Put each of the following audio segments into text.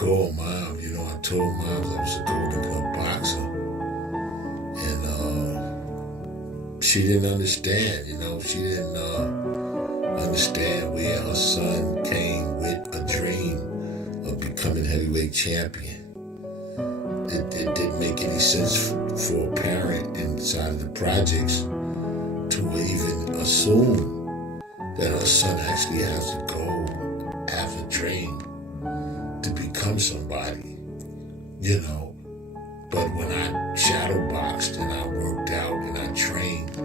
called Mom. I told Mom I was a Golden Glove boxer. And she didn't understand, She didn't understand where her son came with a dream of becoming heavyweight champion. It didn't make any sense for a parent inside of the projects to even assume that her son actually has a goal, has a dream to become somebody, But when I shadow boxed and I worked out and I trained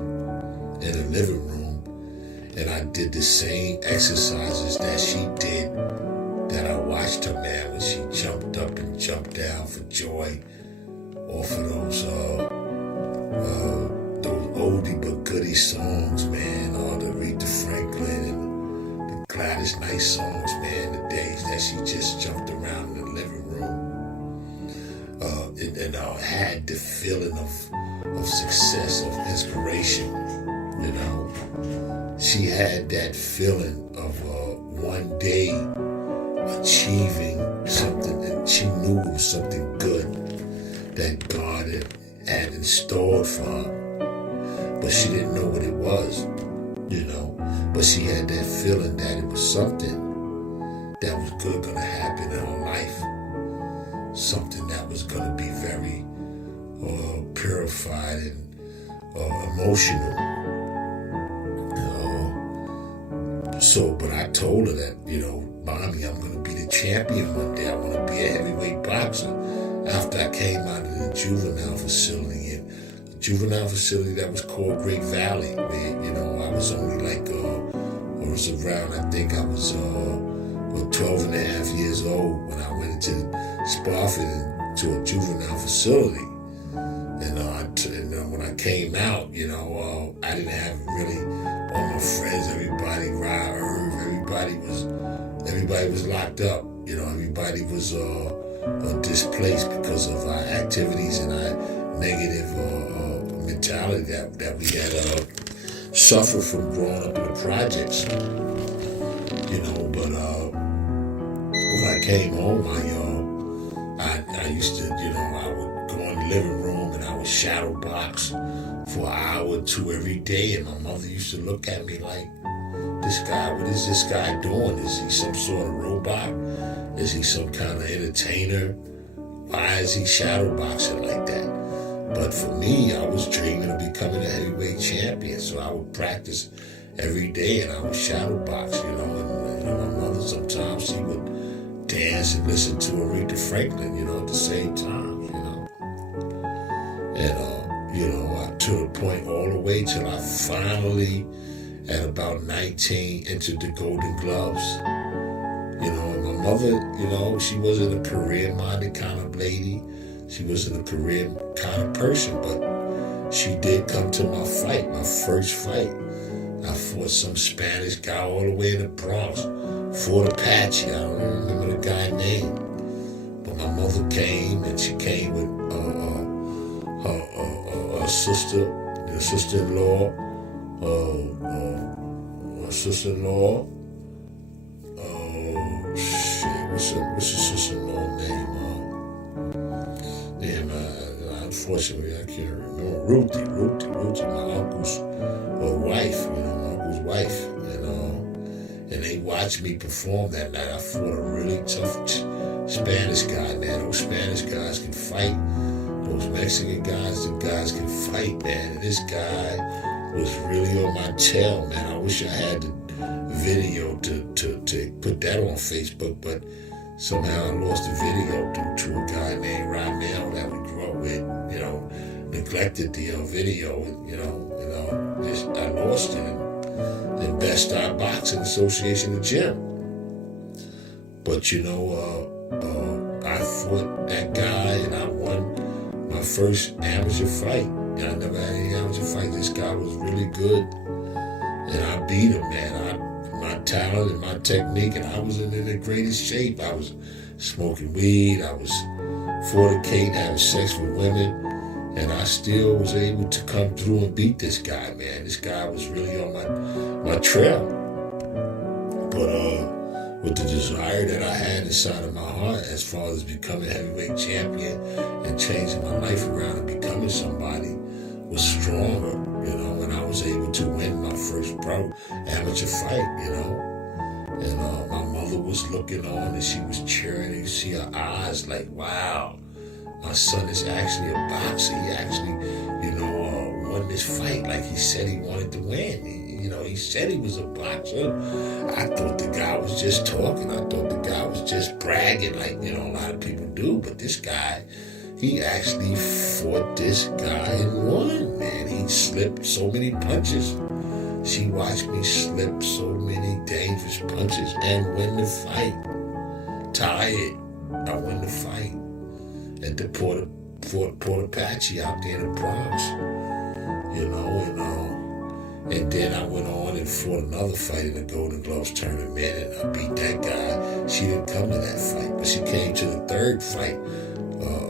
in the living room and I did the same exercises that she did, that I watched her, man, when she jumped up and jumped down for joy off of those oldie but goodie songs, man, all the Aretha Franklin and the Gladys Knight songs, man, the days that she just jumped around in the living room. And I had the feeling of success, of inspiration, She had that feeling of one day achieving something that she knew was something good that God had installed for her. But she didn't know what it was, But she had that feeling that it was something that was good going to happen in her life. Something that was going to be very purified and emotional. But I told her that, Mommy, I'm going to be the champion one day. I want to be a heavyweight boxer. After I came out of the juvenile facility, and the juvenile facility that was called Great Valley, where, I was only I was around, I think I was 12 and a half years old when I went into Spofford to a juvenile facility. And when I came out, I didn't have really all my friends, everybody, everybody was locked up. Everybody was displaced because of our activities and our negative mentality that we had suffered from growing up in the projects. But when I came home, I used to, I would go in the living room and I would shadow box for an hour or two every day, and my mother used to look at me like, what is this guy doing? Is he some sort of robot? Is he some kind of entertainer? Why is he shadow boxing like that? But for me, I was dreaming of becoming a heavyweight champion, so I would practice every day and I would shadow box, and my mother sometimes she would dance and listen to Aretha Franklin, at the same time, And, to the point all the way till I finally, at about 19, entered the Golden Gloves. And my mother, she wasn't a career-minded kind of lady. She wasn't a career kind of person, but she did come to my fight, my first fight. I fought some Spanish guy all the way in the Bronx. Fort Apache, I don't remember the guy's name. But my mother came, and she came with her sister, her sister-in-law, what's her sister-in-law name? Unfortunately, I can't remember. Ruthie, my uncle's wife, my uncle's wife, and they watched me perform that night. I fought a really tough Spanish guy, man. Those Spanish guys can fight. Those Mexican guys, the guys can fight, man. And this guy was really on my tail, man. I wish I had the video to put that on Facebook, but somehow I lost the video due to a guy named Ramel that we grew up with, neglected the video, and, I lost it in Best Star Boxing Association, the gym. But, I fought that guy and I won my first amateur fight. I never had any amateur fight. This guy was really good, and I beat him, man. My talent and my technique, and I was in the greatest shape. I was smoking weed, I was fornicating, having sex with women, and I still was able to come through and beat this guy, man. This guy was really on my trail. But with the desire that I had inside of my heart as far as becoming heavyweight champion and changing my life around and becoming somebody was stronger, you know, and I was able to win my first pro amateur fight, you know. And my mother was looking on and she was cheering, and you see her eyes like, wow, my son is actually a boxer. He actually, you know, won this fight like he said he wanted to win. You know, he said he was a boxer. I thought the guy was just talking. I thought the guy was just bragging like, you know, a lot of people do. But this guy, he actually fought this guy and won, man. He slipped so many punches. She watched me slip so many dangerous punches and win the fight. Tired, I won the fight at the Port Apache out there in the Bronx, you know, and then I went on and fought another fight in the Golden Gloves tournament, and I beat that guy. She didn't come to that fight, but she came to the third fight.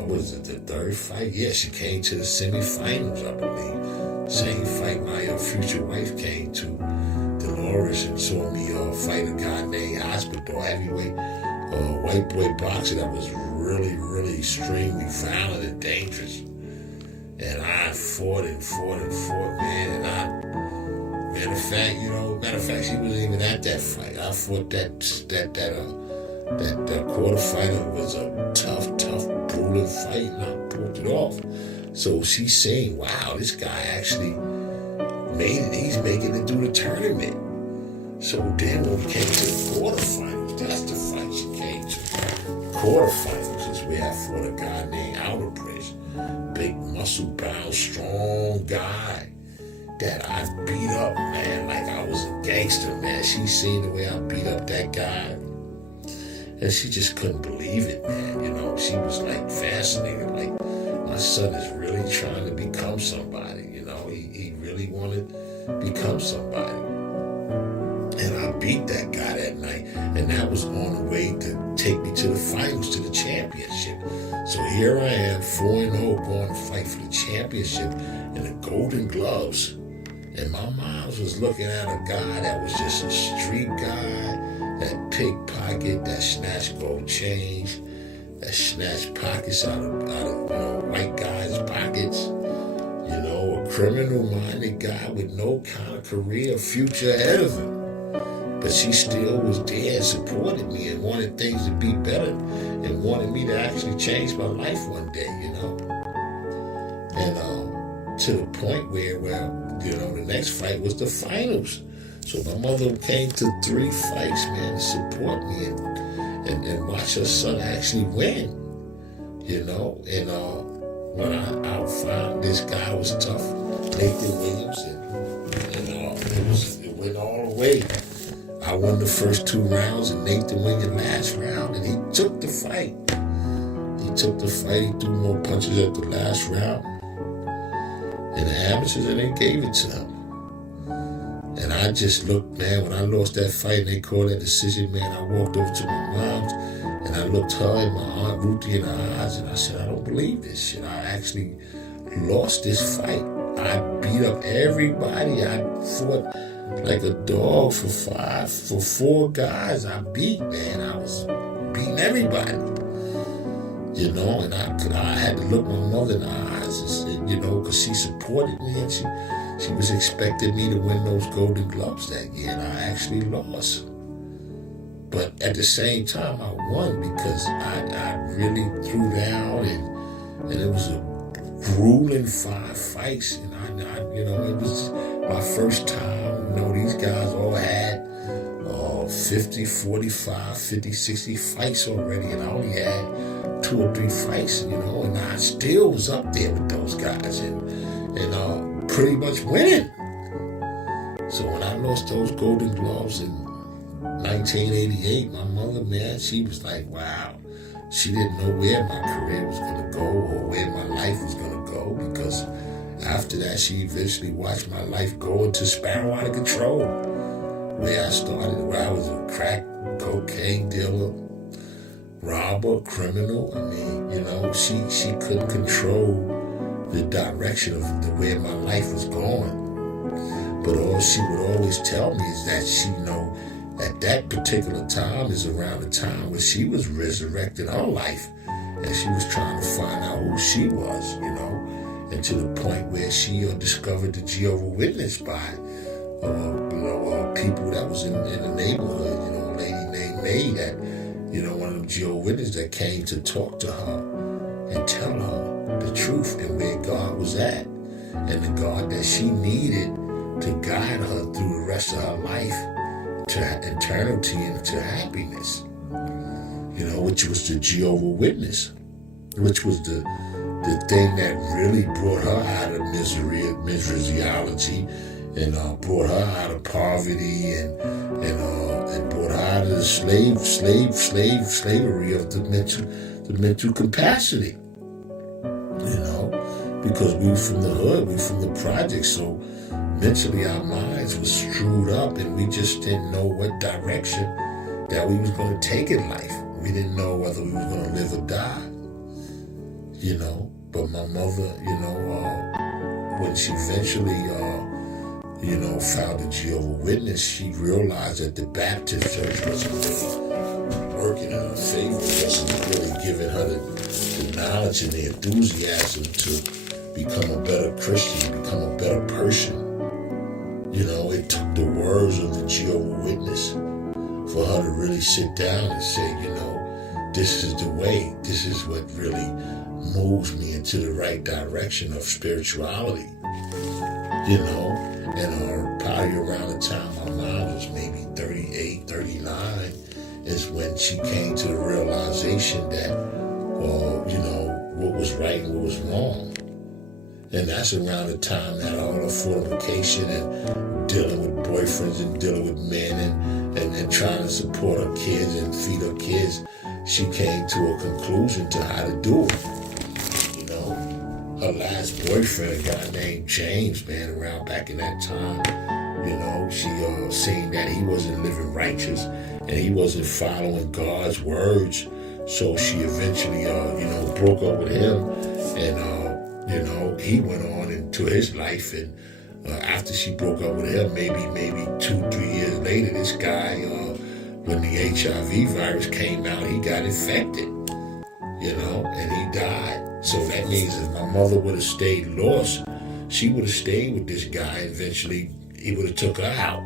Was it the third fight? Yeah, she came to the semifinals, I believe. Same fight my future wife came to, Dolores, and saw me fight a guy named Hospital, heavyweight white boy boxer that was really, really extremely violent and dangerous. And I fought, man. And matter of fact, she wasn't even at that fight. I fought that quarter fighter. Was a tough, brutal fight, and I pulled it off. So she's saying, wow, this guy actually made it. He's making it through the tournament. So then when we came to the quarterfinals, that's the fight she came to. Quarterfinals is where I fought a guy named Outerbridge. Big muscle-bound, strong guy that I beat up, man, like I was a gangster, man. She seen the way I beat up that guy. And she just couldn't believe it, man. You know, she was like fascinated. Like, my son is really trying to become somebody. You know, he really wanted to become somebody. And I beat that guy that night. And that was on the way to take me to the finals, to the championship. So here I am, 4-0, going to fight for the championship in the Golden Gloves. And my mom was looking at a guy that was just a street guy, that pickpocket, that snatched gold change, that snatched pockets out of white guys' pockets. You know, a criminal-minded guy with no kind of career, future ahead of him. But she still was there and supported me and wanted things to be better and wanted me to actually change my life one day, you know. And to the point where, the next fight was the finals. So my mother came to 3 fights, man, to support me and watch her son actually win, you know. And when I found this guy was tough, Nathan Williams, and it went all the way. I won the first 2 rounds and Nathan Williams last round, and he took the fight. He threw more punches at the last round. And the amateurs, and they gave it to him. And I just looked, man, when I lost that fight and they called that decision, man, I walked over to my mom's and I looked her and my Aunt Ruthie in the eyes and I said, I don't believe this shit. I actually lost this fight. I beat up everybody. I fought like a dog for 4 guys. I beat, man. I was beating everybody. You know, and I had to look my mother in the eyes, and, you know, because she supported me and she was expecting me to win those Golden Gloves that year, and I actually lost. But at the same time, I won because I really threw down, and it was a grueling 5 fights, and it was my first time. You know, these guys all had 50, 45, 50, 60 fights already, and I only had 2 or 3 fights, you know, and I still was up there with those guys and pretty much winning. So when I lost those Golden Gloves in 1988, my mother, man, she was like, wow. She didn't know where my career was going to go or where my life was going to go, because after that, she eventually watched my life go into spiral out of control. Where I started, where I was a crack cocaine dealer, robber, criminal. I mean, you know, she couldn't control the direction of where my life was going. But all she would always tell me is that she, you know, at that particular time is around the time when she was resurrecting her life, and she was trying to find out who she was, and to the point where she discovered the Jehovah's Witness by people that was in the neighborhood, a lady named May that, one of them Jehovah's Witnesses that came to talk to her and tell her the truth and where God was at, and the God that she needed to guide her through the rest of her life to eternity and to happiness, which was the Jehovah's Witness, which was the thing that really brought her out of miseryology, and brought her out of poverty, and brought her out of the slavery of the mental capacity, because we were from the hood, we from the project, so mentally our minds were screwed up, and we just didn't know what direction that we was going to take in life. We didn't know whether we was going to live or die, but my mother, when she eventually found the Jehovah's Witness, she realized that the Baptist church wasn't really working in her favor, wasn't really giving her the knowledge and the enthusiasm to become a better Christian, become a better person. It took the words of the Jehovah's Witness for her to really sit down and say, this is the way, this is what really moves me into the right direction of spirituality, and probably around the time my mom was maybe 38, 39 is when she came to the realization that, what was right and what was wrong. And that's around the time that all the fornication and dealing with boyfriends and dealing with men and trying to support her kids and feed her kids, she came to a conclusion to how to do it. Her last boyfriend, a guy named James, man, around back in that time, she seen that he wasn't living righteous and he wasn't following God's words. So she eventually, broke up with him, and, he went on into his life. And after she broke up with him, maybe 2-3 years later, this guy, when the HIV virus came out, he got infected, and he died. So that means if my mother would have stayed lost, she would have stayed with this guy. Eventually, he would have took her out.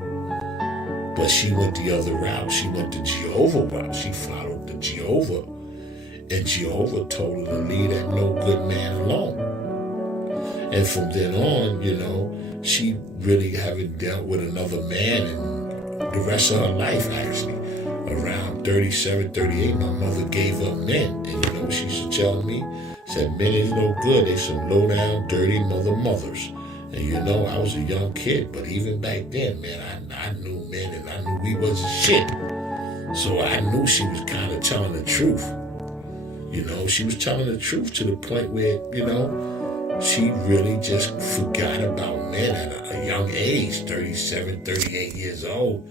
But she went the other route. She went the Jehovah route. She followed the Jehovah. And Jehovah told her to leave that no good man alone. And from then on, she really haven't dealt with another man in the rest of her life, actually. Around 37, 38, my mother gave up men. And she used to tell me, said men is no good. They some low down, dirty mothers. And I was a young kid, but even back then, man, I knew men and I knew we wasn't shit. So I knew she was kind of telling the truth. She was telling the truth to the point where, she really just forgot about men at a young age, 37, 38 years old.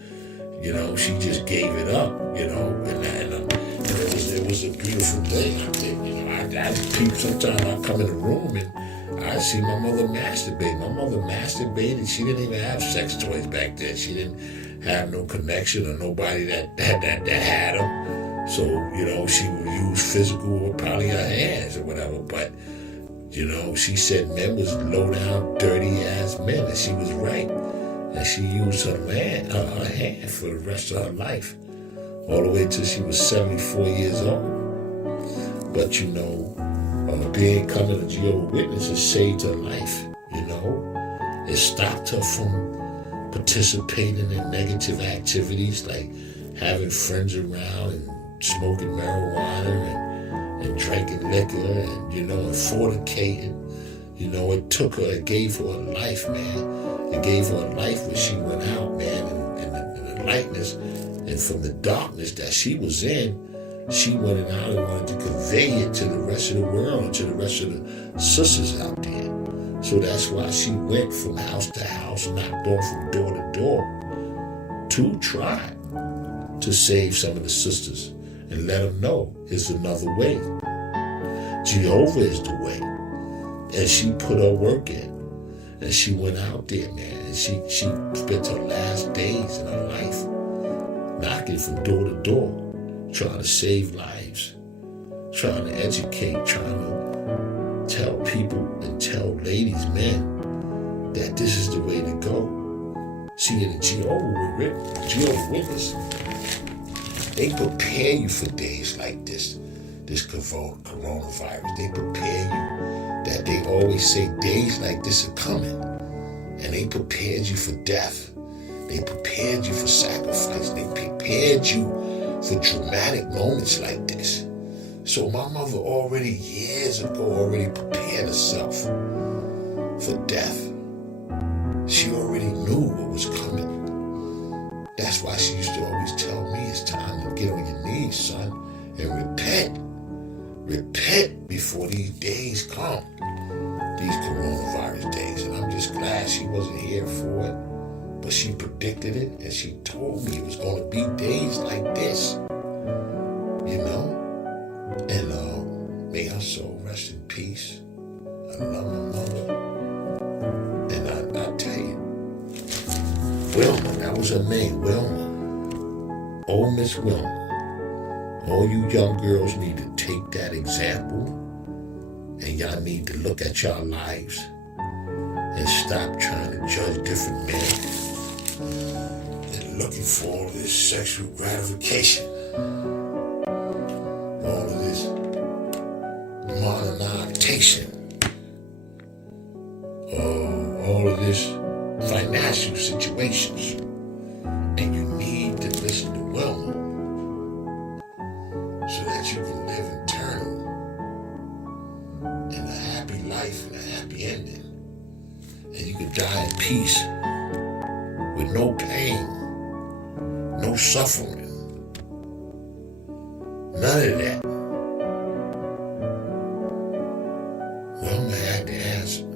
She just gave it up, and it was a beautiful thing. I think, sometimes I come in the room and I see my mother masturbate. My mother masturbated. She didn't even have sex toys back then. She didn't have no connection or nobody that had them. So, she would use physical or probably her hands or whatever. But, she said men was low down, dirty ass men, and she was right. And she used her hand for the rest of her life, all the way till she was 74 years old. But becoming a Jehovah's Witness has saved her life. It stopped her from participating in negative activities like having friends around and smoking marijuana and drinking liquor and fornicating. It took her, it gave her a life, man. It gave her a life where she went out, man, in the lightness, and from the darkness that she was in, she went out and wanted to convey it to the rest of the world and to the rest of the sisters out there. So that's why she went from house to house, knocked on from door to door, to try to save some of the sisters and let them know it's another way. Jehovah is the way. And she put her work in. And she went out there, man, and she spent her last days in her life walking from door to door, trying to save lives, trying to educate, trying to tell people and tell ladies, men, that this is the way to go. See, in the Jehovah's Witness, they prepare you for days like this coronavirus. They prepare you that they always say days like this are coming. And they prepared you for death. They prepared you for sacrifice. They prepared you for dramatic moments like this. So my mother already, years ago, already prepared herself for death. She already knew what was coming. That's why she used to always tell me, it's time to get on your knees, son, and repent. Repent before these days come, these coronavirus days. And I'm just glad she wasn't here for it, but she predicted it, and she told me it was going to be days like this, you know? And may her soul rest in peace. I love my mother. And I tell you, Wilma, that was her name, Wilma. Old Miss Wilma. All you young girls need to take that example, and y'all need to look at y'all lives and stop trying to judge different men and looking for all this sexual gratification, all of this monetization, all of this financial situations. And you need to listen to Wilma so that you can live eternal in a happy life and a happy ending. And you can die in peace with no pain, no suffering, none of that. Wilma had the answer.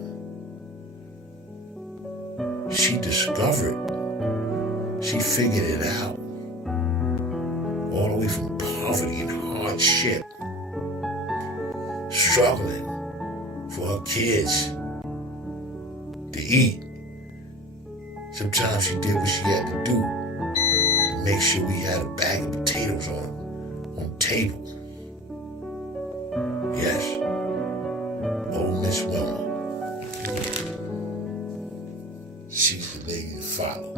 She discovered, she figured it out, all the way from poverty and hardship, struggling for her kids to eat. Sometimes she did what she had to do to make sure we had a bag of potatoes on table. Yes, old Miss Wilma. She's the lady to follow.